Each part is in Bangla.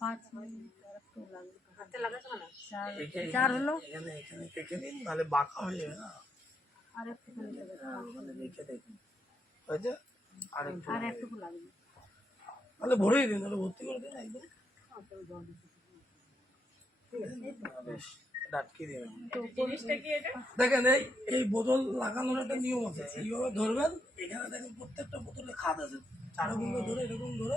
5 মিনিট চার হলো এখানে থেকে দিন, নাহলে বাঁকা হয়ে যাবে না। আর একটু রেখে দেখুন হয়েছে, আর একটু লাগবে। তাহলে ভরেই দিন, তাহলে ভর্তি করে দিন একদম। বেশ, আটকে দিন। দেখেন এই বোতল লাগানোর একটা নিয়ম আছে, এইভাবে ধরবেন, এখানে দেখেন প্রত্যেকটা বোতলে খাদ আছে, চারগুলো ধরে এরকম ধরে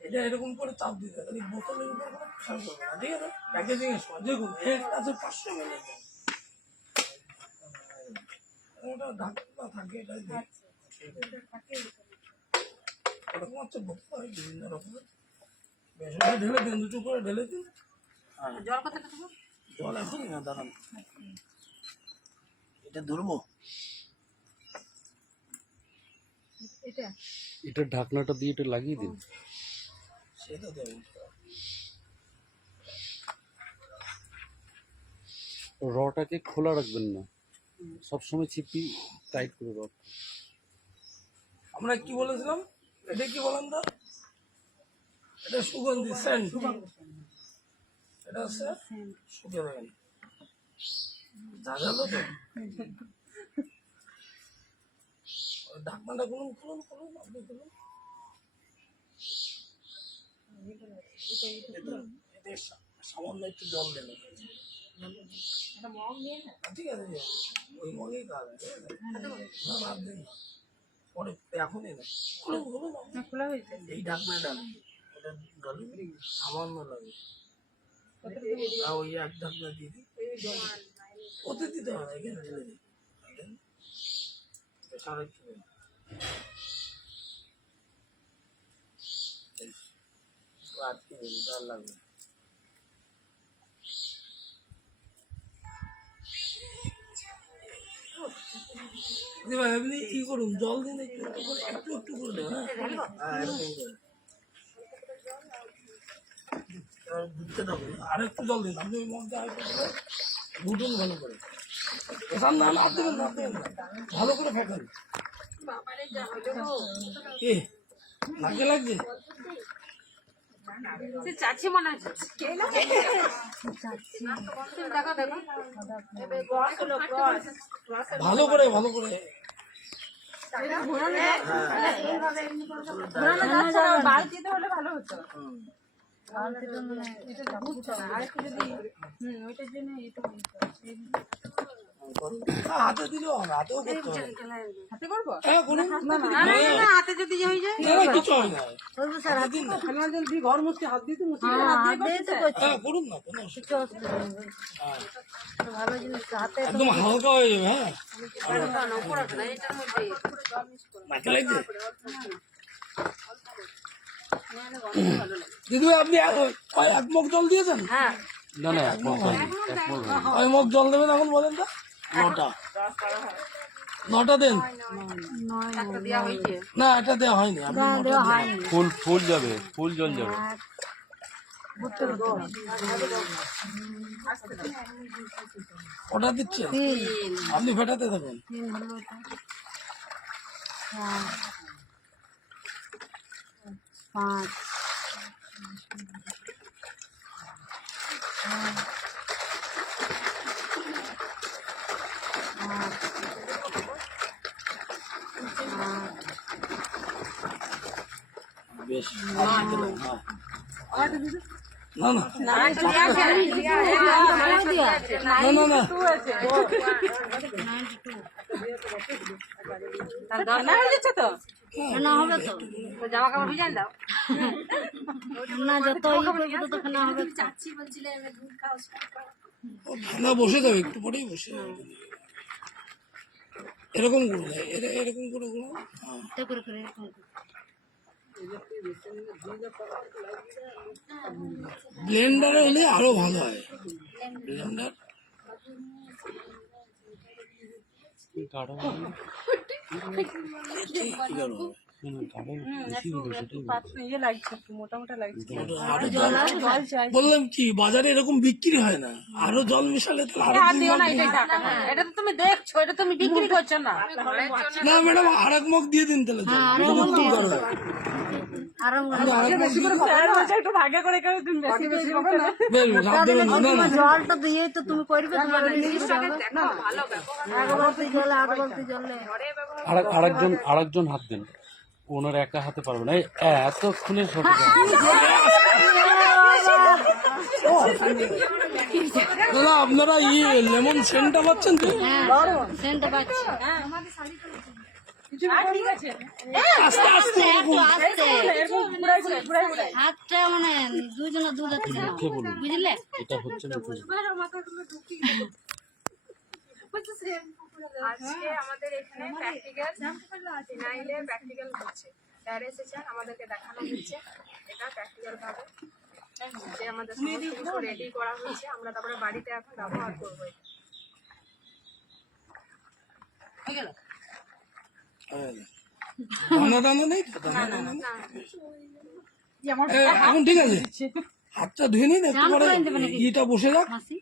এটা এরকম করে চাপ দিতে হবে, বোতলের উপর কোনো প্রেশার করবে না, ঠিক আছে? প্যাকেজিং এর সময় দেখুন এর কাছে 500 ml ওটা ঢাকনা থাকে, এটা এরকম হচ্ছে বোতল হয় বিভিন্ন রকমের। বেশ, ঢেলে দিন, দুটো করে ঢেলে দিন। জল এখনই না, দাঁড়ান এটা ধরবো, এটা ঢাকনাটা দিয়ে এটা লাগিয়ে দিন। সেটা দেবেন। রটাকে খোলা রাখবেন না, সবসময় চিপি টাইট করে রড। আমরা কি বলেছিলাম, এটা কি বলেন তো, এটা সুগন্ধি সেন্ট, এটা হচ্ছে শুকে দেবেন, জাগালো তো। ঢাকনাটা খুলুন খুলুন খুলুন, আপনি খুলুন। এতে সামান্য একটু জল দেন, ঠিক আছে? ওই মগেই কাজ আছে, না বাদ দিন না, পরে এখনই না, খুলুন খুলুন। এই ঢাকনাটা এটা ডালুন, সামান্য লাগে, ওই এক ঢাকনা দিয়ে দিই, ওতে দিতে হবে, এখানে ঢেলে দিই, সাড়ে আটকে দিন, তার লাগবে। এমনি ই করুন, জল দিন একটু একটু করে, একটু একটু করে দেবেন। হ্যাঁ, এরকম করে ঘুরতে থাকুন, আর একটু জল দিন, আপনি ওই মধ্যে আর একটু করে ঘুটুন ভালো করে। না না দেবেন না, দেবেন না, ভালো করে ফেঁকান। এ নাকে লাগছে, চাচি মনে হচ্ছে ভালো করে ভালো করে বালতিতে হলে ভালো হতো। ওইটার জন্য হাতে দিলেও হবে, হাতেও করতে হবে। হাতে করবো, হ্যাঁ করুন, হাতে যদি হয়ে যায় কিছু হয় না, ঘর মুছতে হাত দিতে হ্যাঁ করুন না, কোনো অসুবিধা নেই। ভালো জিনিস হাতে একদম হালকা হয়ে যাবে। হ্যাঁ নাকে লাগছে দিদি ভাই, আপনি এক মগ জল দিয়েছেন? হ্যাঁ না না, এক মগ হয়নি, এক মগ হয়নি। কয় মগ জল দেবেন এখন বলেন তো? 9টা দেন না, এটা দেওয়া হয়নি, আপনি 9টা দিন। ফুল যাবে, ফুল জল যাবে। ওটা দিচ্ছেন, আপনি ফেটাতে থাকুন। 5 বেশ, না না না না, জামা কাপড় ভিজান দাও না, যত না বসে যাবে, একটু পরেই বসে যাবে। এরকম করে দেয়, এরকম করে ব্লেন্ডারে হলে আরো ভালো হয়, ব্লেন্ডার। গাঢ় কি করবো? ইয়ে লাগছে একটু মোটা মোটা লাগছে আরো জল চাই বললাম কি বাজারে এরকম বিক্রি হয় না, আরো জল মিশালে তাহলে আরো আর দিও না এটাই টাকা এটা তো তুমি দেখছো এটা তুমি বিক্রি করছো না না ম্যাডাম আর এক মগ দিয়ে দিন তাহলে জল। কি করবে? বেশি করে একটু ভাগে করে কেউ তুমি বেশি বেশি হবে না বেশ, বেশ, হাত দেবেন না, না, না। জলটা দিয়ে তো তুমি করবে তোমার নির্দিষ্ট আগে জলে আরেকজন হাত দেন, ওনার একা হাতে পারবে না, এই এতক্ষণে সঠিক দাদা আপনারা লেমন সেন্টটা পাচ্ছেন তো? সেন্টটা পাচ্ছি ঠিক আছে আস্তে আস্তে হাতটা মানে দুজনে দুধ মুখে বলুন, বুঝলে এটা হচ্ছে না বুঝুন। আজকে আমাদের এখানে প্র্যাকটিক্যাল ফিনাইলের প্র্যাকটিক্যাল হচ্ছে। স্যার এসেছেন, আমাদেরকে দেখানো হচ্ছে এটা প্র্যাকটিক্যাল ভাবে যে আমাদের সমস্ত কিছু রেডি করা হয়েছে, আমরা তারপরে বাড়িতে এখন ব্যবহার করবো এটা। দানা দানা নেই তো? দানা দানা নেই? এখন ঠিক আছে, হাতটা ধুয়ে নিন একটু পরে ইটা বসে যাক।